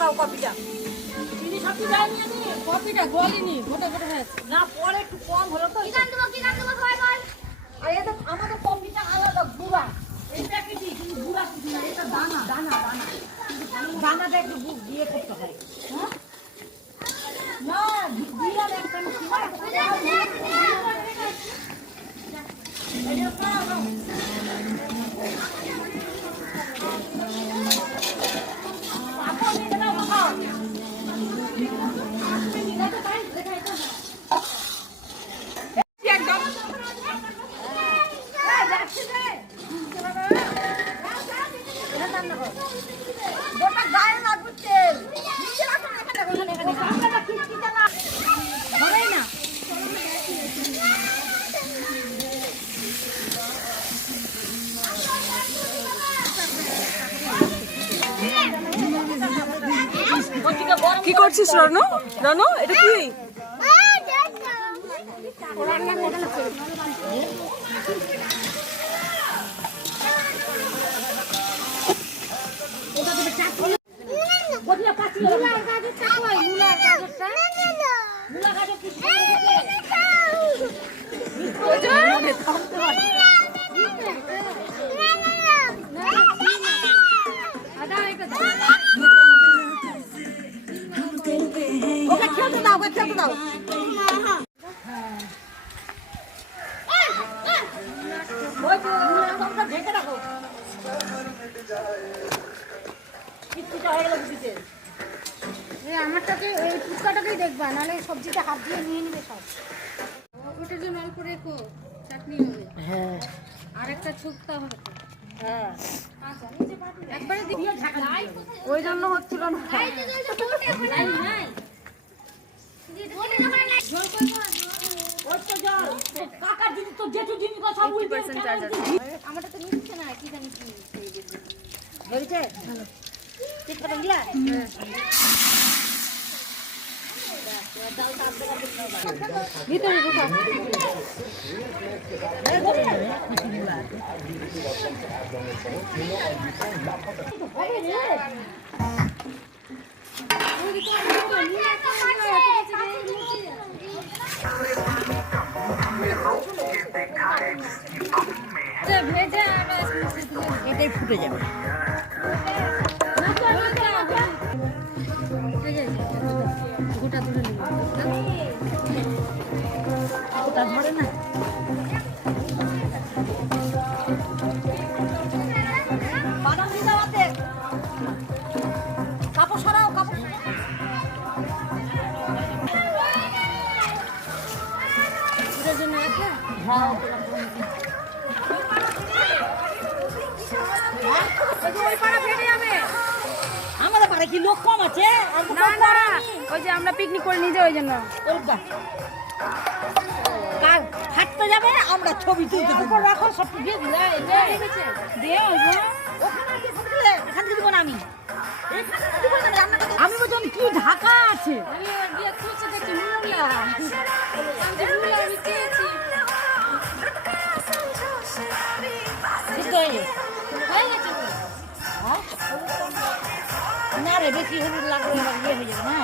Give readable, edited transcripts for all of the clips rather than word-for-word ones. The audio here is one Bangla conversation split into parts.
তাও কপিটা চিনি সবজি যায়নি আমি কপিটা গলিনি গোটা গোটা হয়েছে না পরে একটু কম হলো তো কি গান দেবো সবাই বল। আর এটা আমাদের কপিটা আলাদা গুঁড়া এই প্যাকেটই কিন্তু গুঁড়া কিছু না এটা দানা দানা দানা দানাটা একটু দিয়ে করতে হয় হ্যাঁ না দিয়ে একটা কি করছিস রানু? রানু এটা কি? ওকে খেলতে দাও ওকে খেলতে দাও ওই তোমরা ঢেকে রাখো কিচ্ছুটা হয়ে গেল দিতে আমারটাকে এই টুকটাটাকেই দেখবা, নাহলে সবজিটা হাত দিয়ে নিয়ে নিবে সব। ওটার জন্য অল্প রেখো, চাটনি হবে। হ্যাঁ আর একটা শুক্তা হবে। হ্যাঁ একবারে দিয়ে ঢাকা ওই জন্য হচ্ছিল না ওই তো জল কাকার দিদি তো জেঠু দিদি তো সব উল্টে আমারটা তো নিচ্ছে না, কি জানি কি ধরেছে ঠিক করে দিলা ভিতরে ঢুকাও ভেজে এটাই ফুটে যাবে গোটা ধরে ওটা ধরে না বাদাম দিয়ে দাও হাতে কাপড় সরাও কাপড় ওটার জন্য একটা হ্যাঁ ওই পাড়া ফেটে যাবে। আমাদের পাড়ে কি লোক কম আছে আর তো না কম না, পড়েনি। ওই যে আমরা পিকনিক করে নিয়ে যাই ওই জন্য। ওরটা কাল হাঁটতে যাবে আমরা ছবি তুলতে উপর রাখো সব দিয়ে দিলে দিয়ে ওই ওখানে কি ফুটলে এখান থেকে দিব না আমি এখানে দিব না আমি বলছি কি ঢাকা আছে আমি গিয়ে খুঁজে দেখছি মুলা। আমি মুলা আমি চেয়েছি। ঠিক হয়ে গেছে। হয়ে গেছে তো। হ্যাঁ? না রে বেশি হলুদ লাগলে আবার ইয়ে হয়ে যাবে না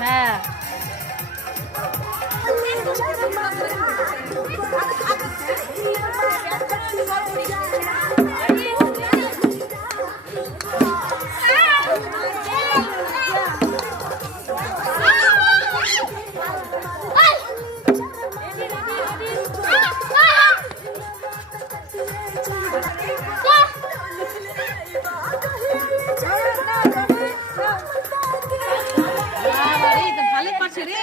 হ্যাঁ ভালো পারছে রে।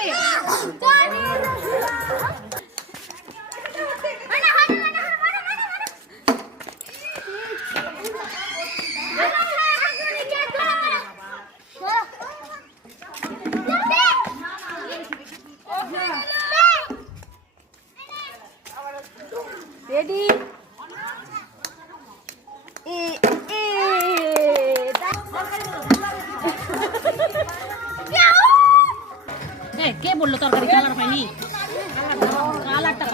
রেডি কে বললো তরকারি কালার পাইনি কালারটা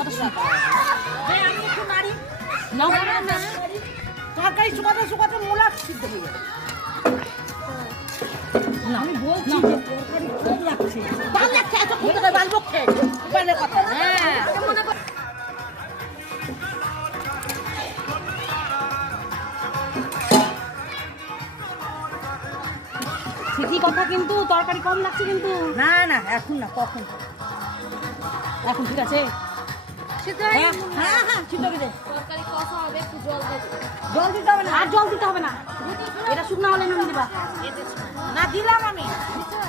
তরকারি শুকাতে শুকাতে মূলা সিদ্ধ হয়ে যাবে। আমি বলছি যে তরকারি খুব লাগছে, ভালো লাগছে, এত খুব তরকারি বালবো খেয়ে বাইরের কথা। হ্যাঁ ঠিকই কথা, কিন্তু তরকারি কম লাগছে কিন্তু। না না এখন না, কখন এখন ঠিক আছে। হ্যাঁ হ্যাঁ হ্যাঁ সিদ্ধ হয়ে যায়। তরকারি কষা হবে, একটু জল দেবে। জল দিতে হবে না, আর জল দিতে হবে না, এটা শুকনো হলে নুন দিবা। না দিলাম আমি।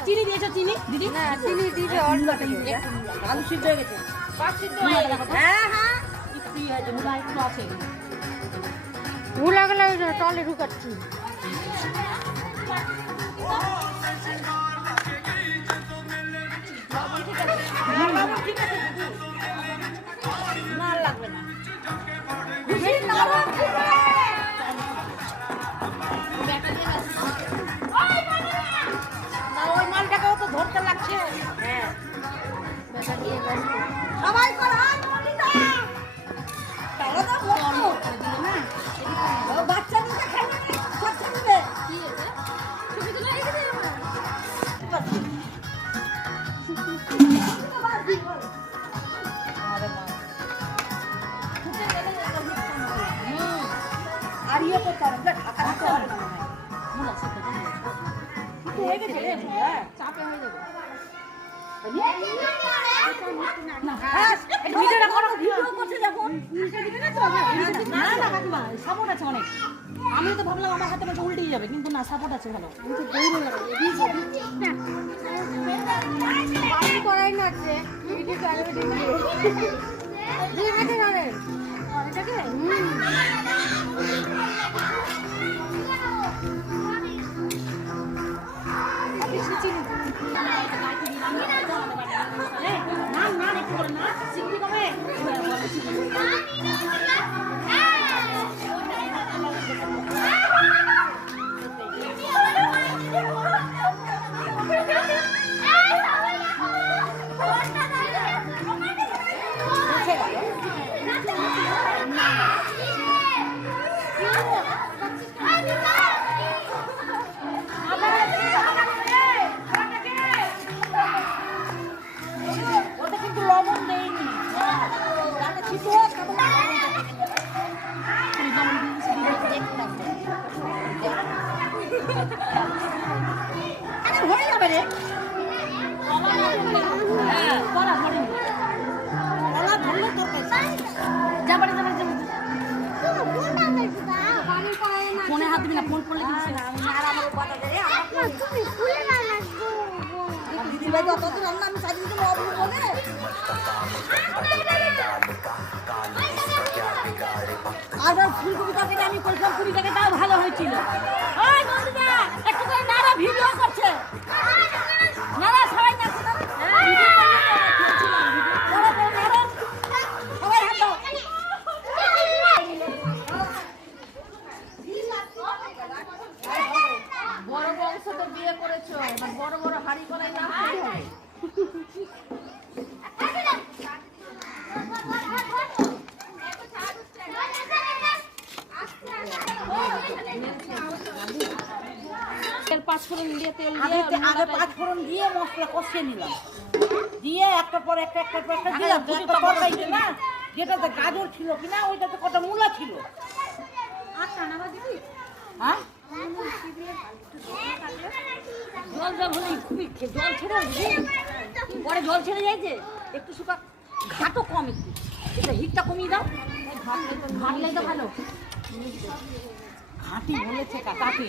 চিনি দিয়েছো? চিনি দিদি না, চিনি দিবে অল্প দিবে। আলু সিদ্ধ হয়ে গেছে। হ্যাঁ হ্যাঁ একটু হয়েছে, মূলা একটু আছে। ভুলা গেলে টলে ঢুকাচ্ছি। ঠিক আছে না লাগবে না। ওই মালটাকেও তো ধরতে লাগছে। হ্যাঁ সবাই করো, বাচ্চা দিতে খাইবে বাচ্চা দিবে। আর ইয়ে করতে হবে, ঢাকা দিতে হবে না। মূলা সিদ্ধ করে দিও। কিন্তু হয়ে গেছে রে, হ্যাঁ। চাপে হয়ে যাবে। হ্যাঁ, ভিডিওটা করো, ভিডিও করতে যখন। না না কাকিমা, সাপোর্ট আছে অনেক। আমি তো ভাবলাম আমার হাতে মধ্যে উল্টেই যাবে, কিন্তু না, সাপোর্ট আছে ভালো। আমি তো দৌড়ো লাগাবো। বাড়ি করাই না আছে। ভিডিওটা আগে দিয়ে হাতে ধরে। এটাকে না না একটু করে না, শিখবি কবে? ওটা কিন্তু লবণ দেয়নি। যাতে ছিটো হোক, তবে আরে হয়ে যাবে রে। হ্যাঁ, করা ধরেনি। গলা ধরলে তরকারি। যাবারে যাবারে যাবারে। বাড়ি করাই না। ফোনে হাত দিবি না, ফোন করলে কিন্তু আমি আর আমার কথা দে রে, আমার তুমি খুলে না লাগবো। দিদি ভাই যতদিন রান্না আমি সাজিয়ে দেবো অবু বলে। আর ফুলকপি তরকারি আমি করেছিলাম 20 টাকা, তাও ভালো হয়েছিল। ওই নন্দিতা একটু করে নাড়া, ভিডিও করছে। নাড়া সবাই নাড়ছে না? ভিডিও করলে তো খেয়েছিলাম, ভিডিও করো, করো, নাড়ো। সবাই হাত দাও। বড় বংশ তো বিয়ে করেছো, এবার বড় বড় হাড়ি করাই না। তেল 5 ফোড়ন দিয়ে, তেল আগে দিয়ে আগে 5 ফোড়ন দিয়ে মশলা কষিয়ে নিলাম, দিয়ে একটার পর একটা একটার পর একটা দিলাম। একটা তরকারিতে না, যেটাতে গাজর ছিল কিনা ওইটাতে কটা মূলা ছিল। হ্যাঁ জল জল হলেই খুবই জল ছেড়ে দিবি। পরে জল ছেড়ে যায় যে একটু শুকা, ঘাটও কম একটু, এটা হিটটা কমিয়ে দাও। ঘাটলে তো ভালো। ঘাঁটি বলেছে কাকাকে।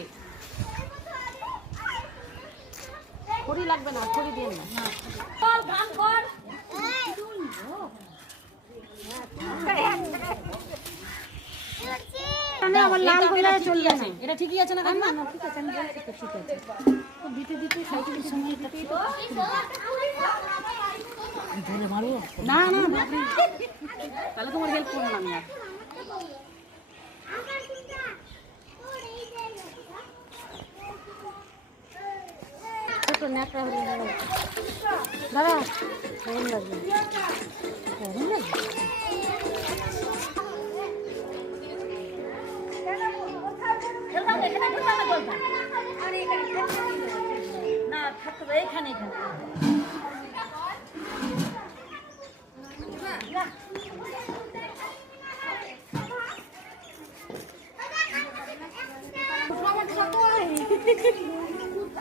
খড়ি লাগবে না, খড়ি দিয়ে না। কর গান কর। আমার লাল হলে চলে আছে, এটা ঠিকই আছে না কাকিমা? ঠিক আছে, আমি বলছি তো ঠিক আছে। তো দিতে দিতে সাইডে দিতে সময় দিতেই তো ধরে মারো না না না, তাহলে তোমার হেল্প করবো না আমি আর। ছোট ন্যাকড়া হলে দাঁড়া দাঁড়া কেমন লাগবে কেমন লাগবে জলটা না থাকতে হবে এখানে এখানে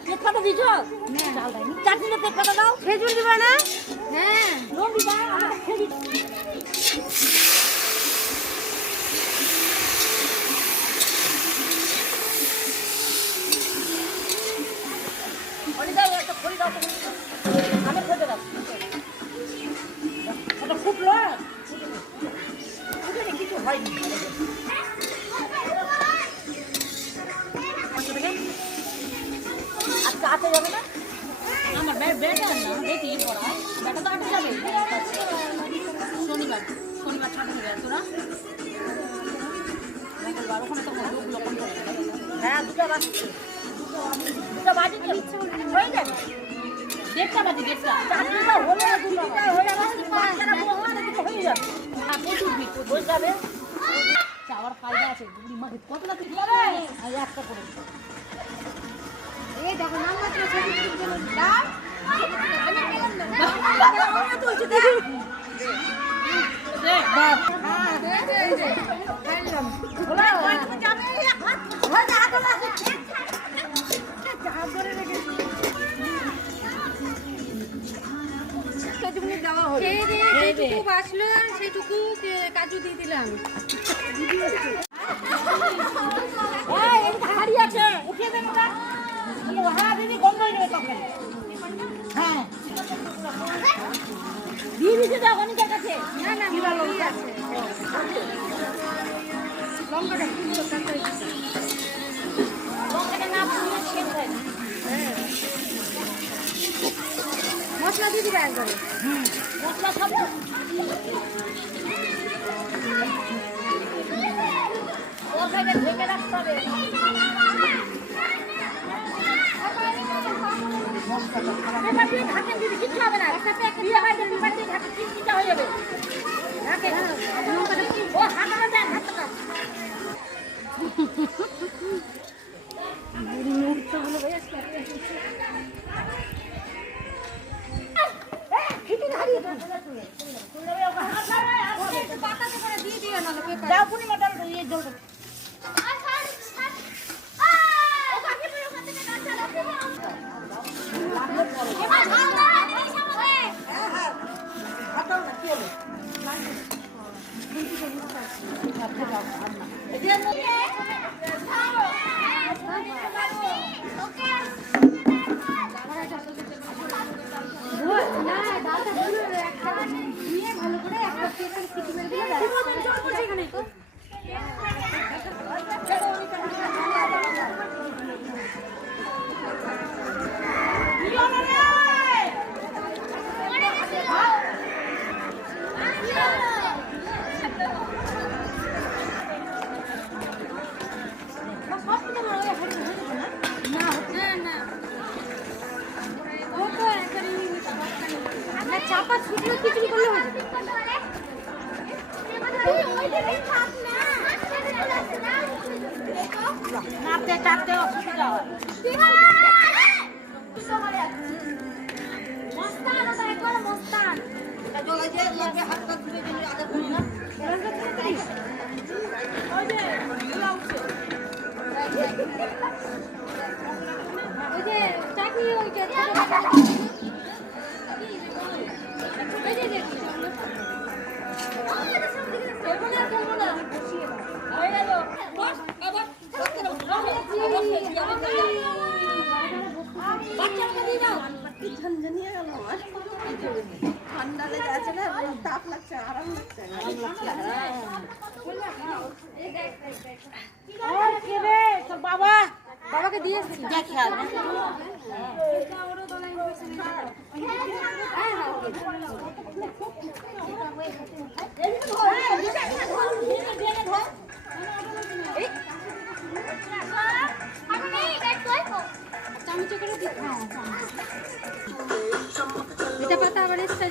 তেজপাতা দিছো? চাটনিতে তেজপাতা দাও। খেজুর দিবা না? হ্যাঁ নুন দিবা? খড়ি দাও, একটা খড়ি দাও তো। আমি খেতে দাও। ওটা ফুটলো? ফুটেনি, কিছু হয়নি। আজকে হাতে যাবে না? আমার বেটা না দেখি পড়ায় বেটা তো আটকে যাবে শনিবার শনিবার ছাড়তে হবে তোরা ওখানে তো লক্ষণ করে হ্যাঁ দুটা বাজছে হয়ে যাবে 1:30 বাজে 1:30 চাকরিটা হলে 2টা হয়ে যাবে বাচ্চারা হয়ে যাবে প্রচুর ভিড় হয়ে যাবে চাওয়ার ফায়দা আছে বুড়ি মাকে কতটা তুই যাবে আর একটা করে এই দেখো নাম মাত্র ছবি তুলতে দাও আমি গেলাম না আমরা তুলছি দেখ দেখ বাপ হ্যাঁ এই যে খাইলাম ওলা কই তুমি যাবে হাত হয়ে যা হাত ওলা হাত ধরে রেখেছি সেটুকুনি দেওয়া হলো যেটুকু বাঁচলো সেটুকু কাজু দিয়ে দিলাম দিদি হচ্ছে এই এই হাড়ি আছে উঠিয়ে দেন ওটা ওহা দিদি গন্ধ হয়ে যাবে তখন হ্যাঁ দিয়ে দিতে দাও অনেকের কাছে না না ভালোই আছে লঙ্কাটা পুরো কাঁচা হয়েছে লঙ্কাটা না পুড়িয়ে শেষ হয় না মশলা দিয়ে দিবা একবারে মশলা খাবো ওখানে ঢেকে রাখতে হবে পেপার দিয়ে ঢাকেন দিদি কিচ্ছু হবে না বিয়ে বাড়িতে পেপার দিয়ে ঢাকেন চিন্তা হয়ে যাবে ঢাকেন ও হাঁটানো দেন হাতটা মুহূর্তগুলো হয়ে আসছে পাতাতে করে দিয়ে দিও না পেপার যাও পূর্ণিমা ডাল ইয়ে জল না ডালটা ধুলো একটা দিয়ে ভালো করে একটা পেপার সিটি মেরে দিলে এখানে চাপা শুকনো খিচুড়ি করলে হয়ে যাবে নাড়তে চাটতে অসুবিধা হয় ওই যে চাটনি ওই যে ঠান্ডা লেগে আছে না তাপ লাগছে আরাম লাগছে বাবা বাবাকে দিয়ে এসছি দেখে চামচে করে দিতে এটা পাতা আবার এসছে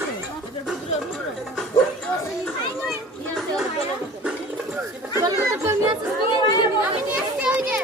জলের বোতল নিয়ে আসছিস? আমি নিয়ে এসছি ওই যে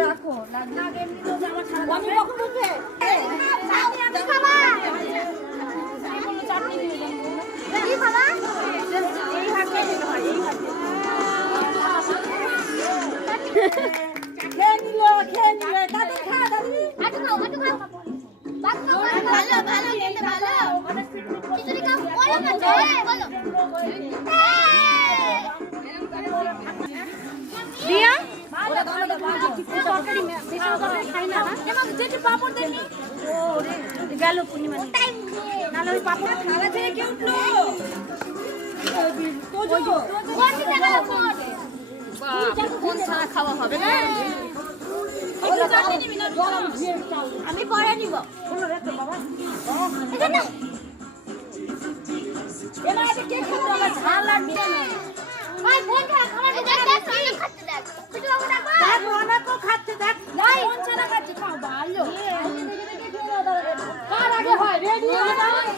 রাখো না এমনি তো আমার ছাড়া আমি কখন বলছে চাটনি দিয়ে দেন কি বাবা এই হাতে দিতে হয় এই হাতে খেয়ে নিল দাদি খা দাদি আটু খাও বাবা ভালো ভালো খেতে ভালো খিচুড়ি খাও বলো দিয়া ওরা ভালো তরকারি বেশি তরকারি খাই না এবং যেটি পাপড় দেনি ওরে গেল পূর্ণিমা নালে ওই পাপড় থালা থেকে কে উঠলো তোজো কোন দিকে গেল কোন ছাড়া খাওয়া হবে না আমি পরে নিব শোনো রে তো বাবা এটা না এবার এটা কে খাবে আমার ঝাল আর মিঠা নেই ভাই বোন খাবার দেখ দেখ সামনে খাচ্ছে দেখ কিছু হবে না দেখ অনেকও খাচ্ছে দেখ নাই কোন ছানা খাচ্ছে খাও ভালো কার আগে হয় রেডি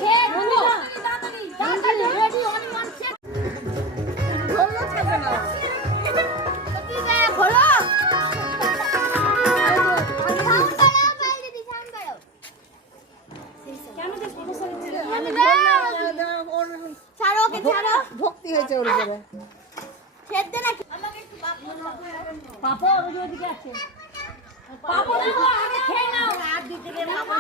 খেয়ে নিব তাড়াতাড়ি রেডি অন মান চেক ভালো খাবে না কি গায় খোলো সাউন্ড বাড়াও পাইল দিদি সাউন্ড বাড়াও কেন যে সমস্যা হচ্ছে আমি ছাড়ো ওকে ছাড়ো ভক্তি হয়েছে ওর উপরে ছেদ দে নাকি পাপা ওদিকে আছে পাপা দেখো আগে খেয়ে নাও আর দিতে গে বাবা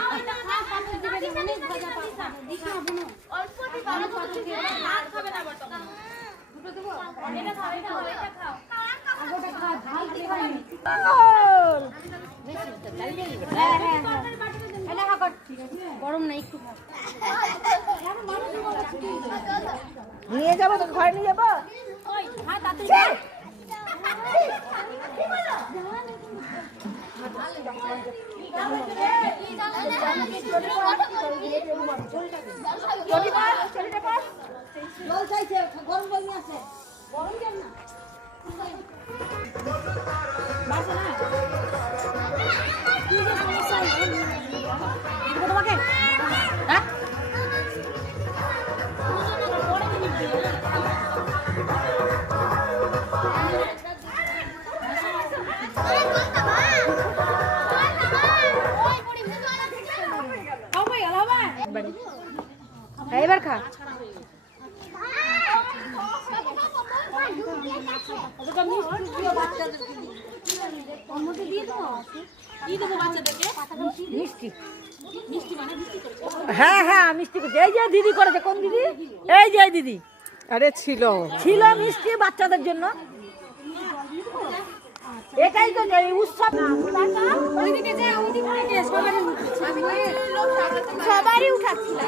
অল্প দি ভালো কথা ভাত খাবে না বর্তমানে দুটো দেবো এটা খাও এটা খাও আগোটা খা ঝাল দিয়ে খাই এটা খা কর গরম না একটু খা নিয়ে যাবো তো ঘরে নিয়ে যাবো ওই হ্যাঁ তাড়াতাড়ি জল চাইছে গরম জল নিয়ে আসে গরম জল না বাসা না কি যে সমস্যা দিব তোমাকে হ্যাঁ এবার খা কি দেবো বাচ্চাদেরকে মিষ্টি মিষ্টি মানে মিষ্টি করেছে হ্যাঁ হ্যাঁ মিষ্টি করছে এই যে দিদি করেছে কোন দিদি এই যে দিদি আরে ছিল ছিল মিষ্টি বাচ্চাদের জন্য এটাই তো এই উৎসব ওইদিকে যা ওইদিকে থেকে সবারই উঠাচ্ছিল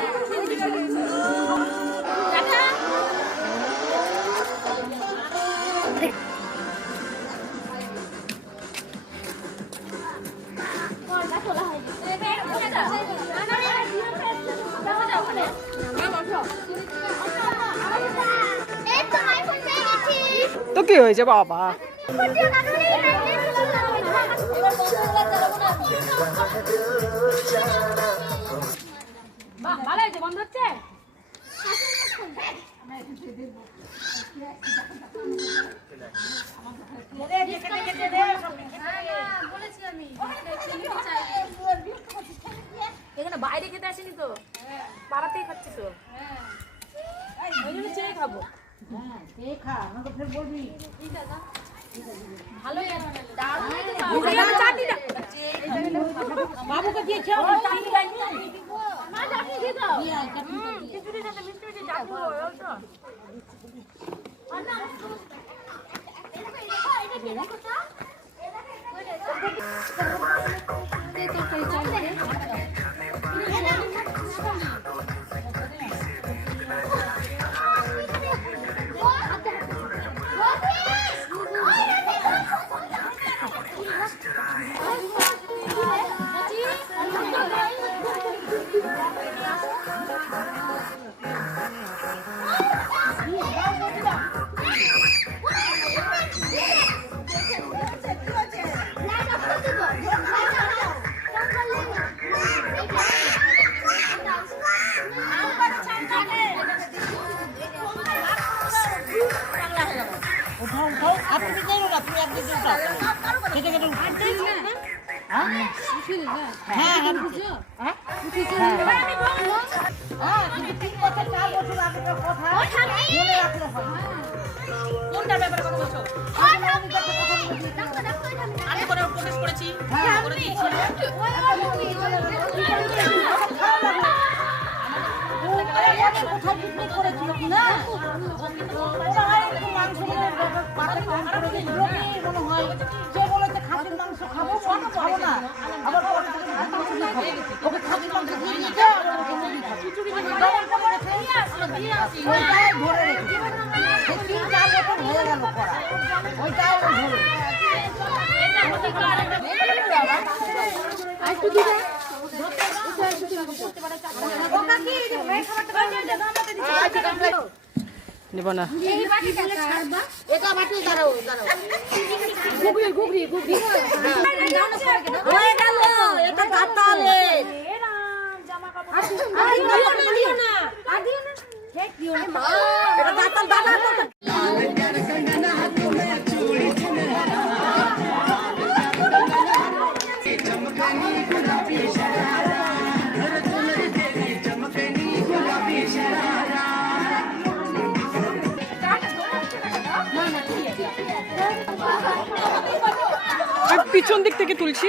তো কি হয়েছে বাবা বাহ ভালো হয়েছে বন্ধ হচ্ছে এখানে বাইরে খেতে আসেনি তো পাড়াতেই খাচ্ছি তো ওই জন্য চেয়ে খাবো ভালো চাটনিটা বাবুকে দিয়ে খেয়ে চাটনি খাইনি মা চাটনি দিয়ে দাও খিচুড়ির সাথে মিষ্টি মিষ্টি চাটনি ওই তো উঠাও উঠাও আপনি যাই না তুমি একদিন উঠাও কেটে কেটে আর দিস না হ্যাঁ উঠিল না হ্যাঁ হ্যাঁ বুঝছো হ্যাঁ উঠিছে হ্যাঁ, কিন্তু 3 বছর 4 বছর আগের কথা মনে রাখলে হয় কোনটার ব্যাপারে কথা বলছো? আমি করে প্রবেশ করেছি, করে দিয়েছি। কোথায় পিকনিক করেছিল কি না মাংস মনে হয় যে বলেছে খাসির মাংস খাবো আমি খাবো না আবার পরে থেকে মাংস দিয়ে খাবো। ওকে খাসির মাংস দিয়ে দিয়েছে আবার ওকে মুরগি খাবো। ওইটাই ধরে রেখেছে। সেই 3-4 বছর হয়ে গেল করা ওইটাই ও ধরে আরেকটু দিবা নেব না এই বাটিটা ছাড়বা এটা বাটি দাঁড়াও দাঁড়াও গুগলি গুগলি গুগলি হয়ে গেল এটা দাঁতালে আর দিও না দিও না আর দিও না ঠিক দিও না এটা দাঁতাল দাঁড়াও আমি পিছন দিক থেকে তুলছি